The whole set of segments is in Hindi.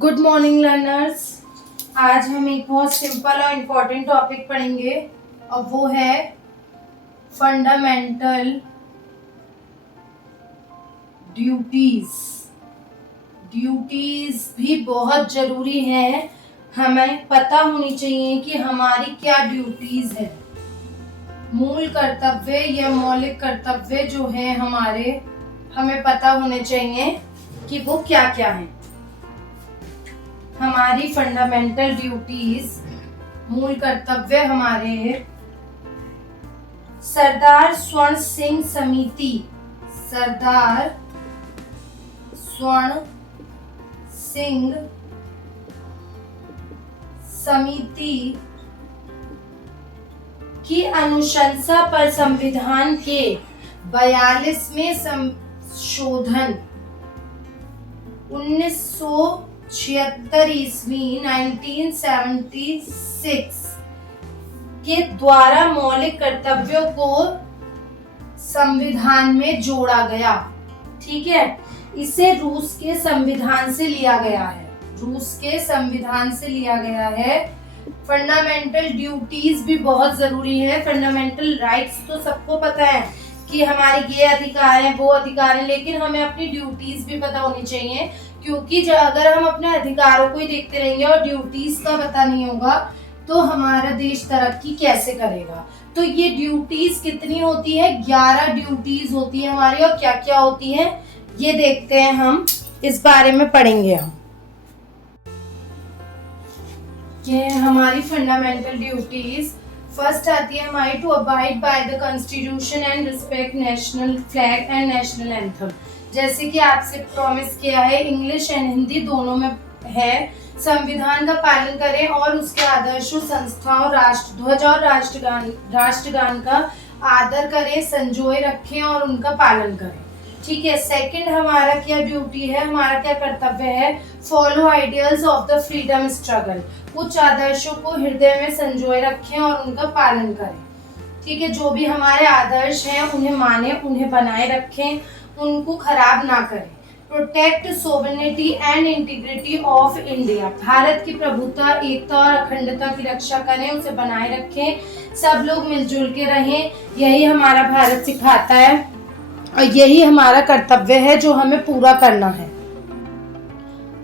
Good morning learners. आज हम एक बहुत सिंपल और इम्पोर्टेंट टॉपिक पढ़ेंगे और वो है फंडामेंटल ड्यूटीज। ड्यूटीज भी बहुत जरूरी है, हमें पता होनी चाहिए कि हमारी क्या ड्यूटीज है। मूल कर्तव्य या मौलिक कर्तव्य जो है हमारे, हमें पता होने चाहिए कि वो क्या क्या है। हमारी फंडामेंटल ड्यूटीज, मूल कर्तव्य हमारे सरदार स्वर्ण सिंह समिति, सरदार स्वर्ण सिंह समिति की अनुशंसा पर संविधान के 42वें संशोधन 1976 ईस्वी 1976 के द्वारा मौलिक कर्तव्यों को संविधान में जोड़ा गया। ठीक है, इसे रूस के संविधान से लिया गया है। रूस के संविधान से लिया गया है। फंडामेंटल ड्यूटीज भी बहुत जरूरी है। फंडामेंटल राइट्स तो सबको पता है कि हमारे ये अधिकार हैं, वो अधिकार हैं, लेकिन हमें अपनी ड्यूटीज भी पता होनी चाहिए, क्योंकि अगर हम अपने अधिकारों को ही देखते रहेंगे और ड्यूटीज का पता नहीं होगा तो हमारा देश तरक्की कैसे करेगा। तो ये ड्यूटीज कितनी होती है? 11 ड्यूटीज होती है हमारी। और क्या क्या होती है ये देखते हैं, हम इस बारे में पढ़ेंगे। हम ये हमारी फंडामेंटल ड्यूटीज। फर्स्ट आती है हमारी to abide by the constitution and respect national flag and national anthem. जैसे कि आपसे प्रॉमिस किया है, इंग्लिश एंड हिंदी दोनों में है। संविधान का पालन करें और उसके आदर्शों, संस्थाओं, राष्ट्रध्वज और राष्ट्रगान का आदर करें, संजोए रखें और उनका पालन करें। ठीक है। सेकंड हमारा क्या ड्यूटी है, हमारा क्या कर्तव्य है? Follow ideals of the freedom struggle. कुछ आदर्शों को हृदय में संजोए रखें और उनका पालन करें। ठीक है, जो भी हमारे आदर्श हैं उन्हें माने, उन्हें बनाए रखें, उनको खराब ना करें। Protect sovereignty and integrity of India. Bharat की प्रभुता, एकता और अखंडता की रक्षा करें, उसे बनाए रखें। सब लोग मिलजुल के रहें, यही हमारा भारत सिखाता है और यही हमारा कर्तव्य है जो हमें पूरा करना है।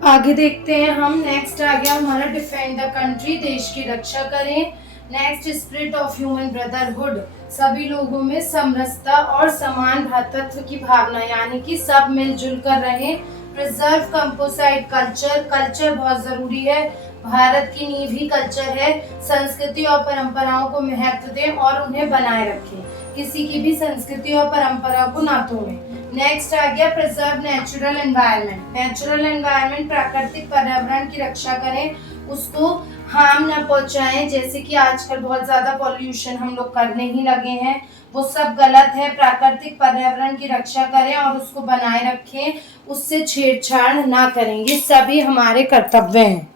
आगे देखते हैं हम। नेक्स्ट आ गया हमारा डिफेंड द कंट्री, देश की रक्षा करें। Next spirit of human brotherhood, सभी लोगों में समरसता और समान भ्रातृत्व की भावना, यानी कि सब मिलजुल कर रहें। प्रिजर्व कंपोजिट कल्चर, कल्चर बहुत जरूरी है, भारत की नींव ही कल्चर है। संस्कृति और परंपराओं को महत्व दें और उन्हें बनाए रखें, किसी की भी संस्कृति और परंपरा को ना तोड़ें। नेक्स्ट आ गया preserve natural environment. Natural environment, प्राकृतिक पर्यावरण की रक्षा करें, उसको हार्म ना पहुंचाएं। जैसे कि आजकल बहुत ज्यादा पॉल्यूशन हम लोग करने ही लगे हैं, वो सब गलत है। प्राकृतिक पर्यावरण की रक्षा करें और उसको बनाए रखें, उससे छेड़छाड़ ना करें। ये सभी हमारे कर्तव्य हैं।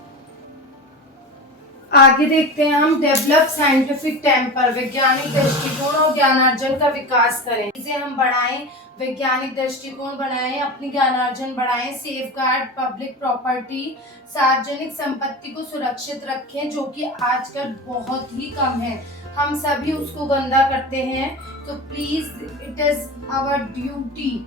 आगे देखते हैं हम। डेवलप साइंटिफिक टेम्पर, वैज्ञानिक दृष्टिकोण और ज्ञानार्जन का विकास करें। इसे हम बढ़ाएं, वैज्ञानिक दृष्टिकोण बढ़ाएं, अपनी ज्ञानार्जन बढ़ाएं। सेफ गार्ड पब्लिक प्रॉपर्टी, सार्वजनिक संपत्ति को सुरक्षित रखें, जो कि आजकल बहुत ही कम है, हम सभी उसको गंदा करते हैं। तो please, it is our duty.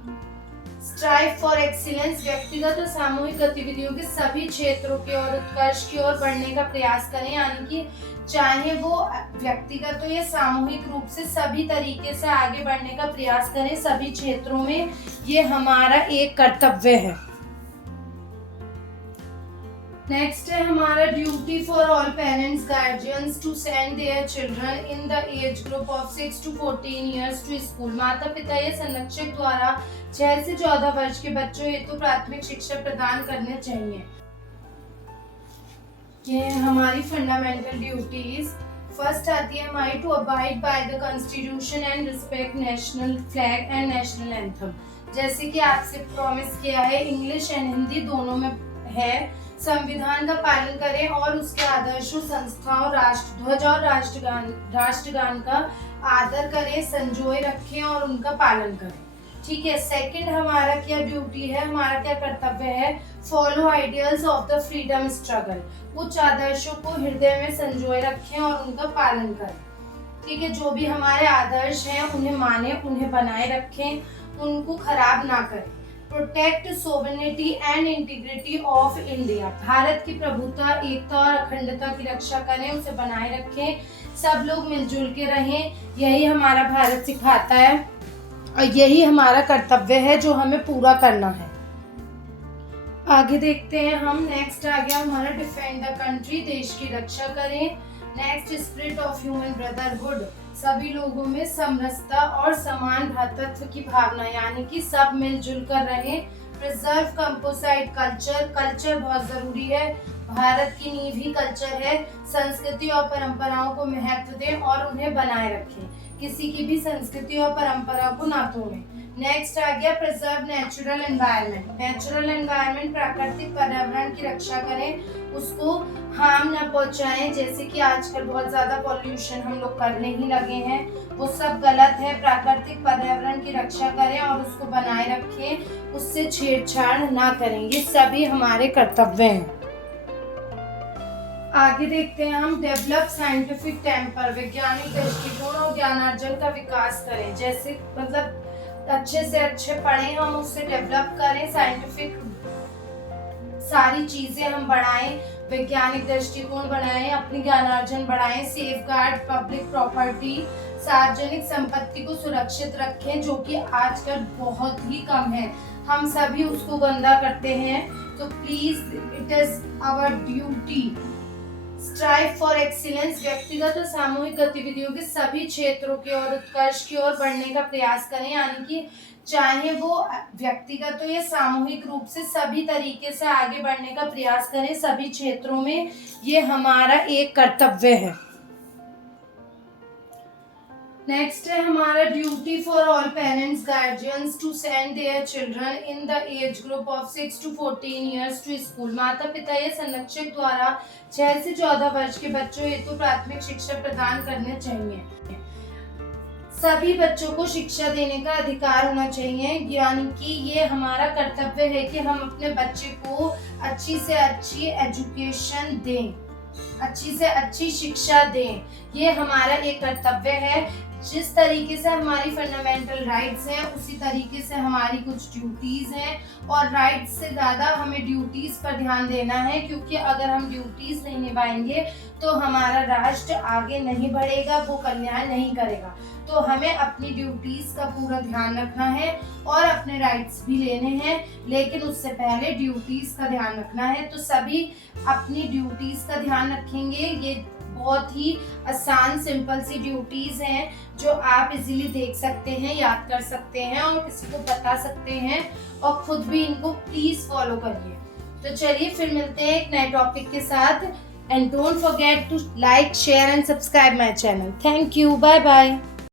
Strive for excellence, व्यक्तिगत और सामूहिक गतिविधियों के सभी क्षेत्रों की ओर उत्कर्ष की ओर बढ़ने का प्रयास करें, यानी कि चाहे वो व्यक्तिगत हो या सामूहिक रूप से सभी तरीके से आगे बढ़ने का प्रयास करें सभी क्षेत्रों में। ये हमारा एक कर्तव्य है। नेक्स्ट है हमारा duty for all parents guardians to send their children in the age group of 6 to 14 years to school. माता पिता या संरक्षक द्वारा 6 से 14 वर्ष के बच्चों हेतु प्राथमिक शिक्षा प्रदान करने चाहिए। ये हमारी फंडामेंटल ड्यूटीज। फर्स्ट आती है हमारी to abide by the constitution and respect national flag and national anthem. जैसे कि आपसे प्रॉमिस किया है, इंग्लिश एंड हिंदी दोनों में है। संविधान का पालन करें और उसके आदर्शों, संस्थाओं, राष्ट्रध्वज और राष्ट्रगान का आदर करें, संजोए रखें और उनका पालन करें। ठीक है। सेकंड हमारा क्या ड्यूटी है, हमारा क्या कर्तव्य है, follow ideals of the freedom struggle, उच्च आदर्शों को हृदय में संजोए रखें और उनका पालन करें। ठीक है, जो भी हमारे आदर्श हैं उन्हें माने, उन्हें बनाए रखें, उनको खराब ना करें। Protect sovereignty and integrity of India, Bharat की प्रभुता, एकता और अखंडता की रक्षा करें, उसे बनाए रखें, सब लोग मिलजुल के रहें, यही हमारा भारत सिखाता है और यही हमारा कर्तव्य है जो हमें पूरा करना है। आगे देखते हैं हम। नेक्स्ट आ गया हमारा डिफेंड द कंट्री, देश की रक्षा करें। Next spirit of human brotherhood, सभी लोगों में समरसता और समान भ्रातृत्व की भावना, यानी कि सब मिलजुल कर रहें। प्रिजर्व कंपोसाइट कल्चर, कल्चर बहुत जरूरी है, भारत की नींव ही कल्चर है। संस्कृति और परंपराओं को महत्व दें और उन्हें बनाए रखें, किसी की भी संस्कृति और परंपरा को ना तोड़ें। नेक्स्ट आ गया preserve natural environment, natural environment प्राकृतिक पर्यावरण की रक्षा करें, उसको हार्म ना पहुंचाएं। जैसे कि आजकल बहुत ज्यादा पॉल्यूशन हम लोग करने ही लगे हैं, वो सब गलत है। प्राकृतिक पर्यावरण की रक्षा करें और उसको बनाए रखें, उससे छेड़छाड़ ना करें, ये सभी हमारे कर्तव्य हैं। आगे देखते हैं हम। डेवलप साइंटिफिक टेम्पर, वैज्ञानिक दृष्टिकोण और ज्ञानार्जन का विकास करें। जैसे मतलब अच्छे से अच्छे पढ़ें, हम उससे डेवलप करें, साइंटिफिक सारी चीजें हम बढ़ाएं, वैज्ञानिक दृष्टिकोण बढ़ाएं, अपनी ज्ञानार्जन बढ़ाएं। सेफ गार्ड पब्लिक प्रॉपर्टी, सार्वजनिक संपत्ति को सुरक्षित रखें, जो कि आजकल बहुत ही कम है, हम सभी उसको गंदा करते हैं। तो please it is our duty. Strive for excellence, व्यक्तिगत और सामूहिक गतिविधियों के सभी क्षेत्रों की ओर उत्कर्ष की ओर बढ़ने का प्रयास करें, यानी कि चाहे वो व्यक्तिगत हो या सामूहिक रूप से सभी तरीके से आगे बढ़ने का प्रयास करें सभी क्षेत्रों में, ये हमारा एक कर्तव्य है। नेक्स्ट है हमारा duty for all parents guardians to send their children in the age group of 6 to 14 years to school, माता पिता या संरक्षक द्वारा 6 से 14 वर्ष के बच्चों हेतु प्राथमिक शिक्षा प्रदान करने चाहिए। सभी बच्चों को शिक्षा देने का अधिकार होना चाहिए, यानी कि ये हमारा कर्तव्य है कि हम अपने बच्चे को अच्छी से अच्छी एजुकेशन दें, अच्छी से अच्छी शिक्षा दें, ये हमारा एक कर्तव्य है। जिस तरीके से हमारी फंडामेंटल राइट्स हैं उसी तरीके से हमारी कुछ ड्यूटीज हैं, और राइट्स से ज़्यादा हमें ड्यूटीज पर ध्यान देना है, क्योंकि अगर हम ड्यूटीज नहीं निभाएंगे तो हमारा राष्ट्र आगे नहीं बढ़ेगा, वो कल्याण नहीं करेगा। तो हमें अपनी ड्यूटीज का पूरा ध्यान रखना है और अपने राइट्स भी लेने हैं, लेकिन उससे पहले ड्यूटीज का ध्यान रखना है। तो सभी अपनी ड्यूटीज का ध्यान रखेंगे। ये बहुत ही आसान सिंपल सी ड्यूटीज हैं जो आप इजीली देख सकते हैं, याद कर सकते हैं और किसी को बता सकते हैं, और खुद भी इनको प्लीज फॉलो करिए। तो चलिए फिर मिलते हैं एक नए टॉपिक के साथ, and don't forget to like, share and subscribe my channel. Thank you, bye bye.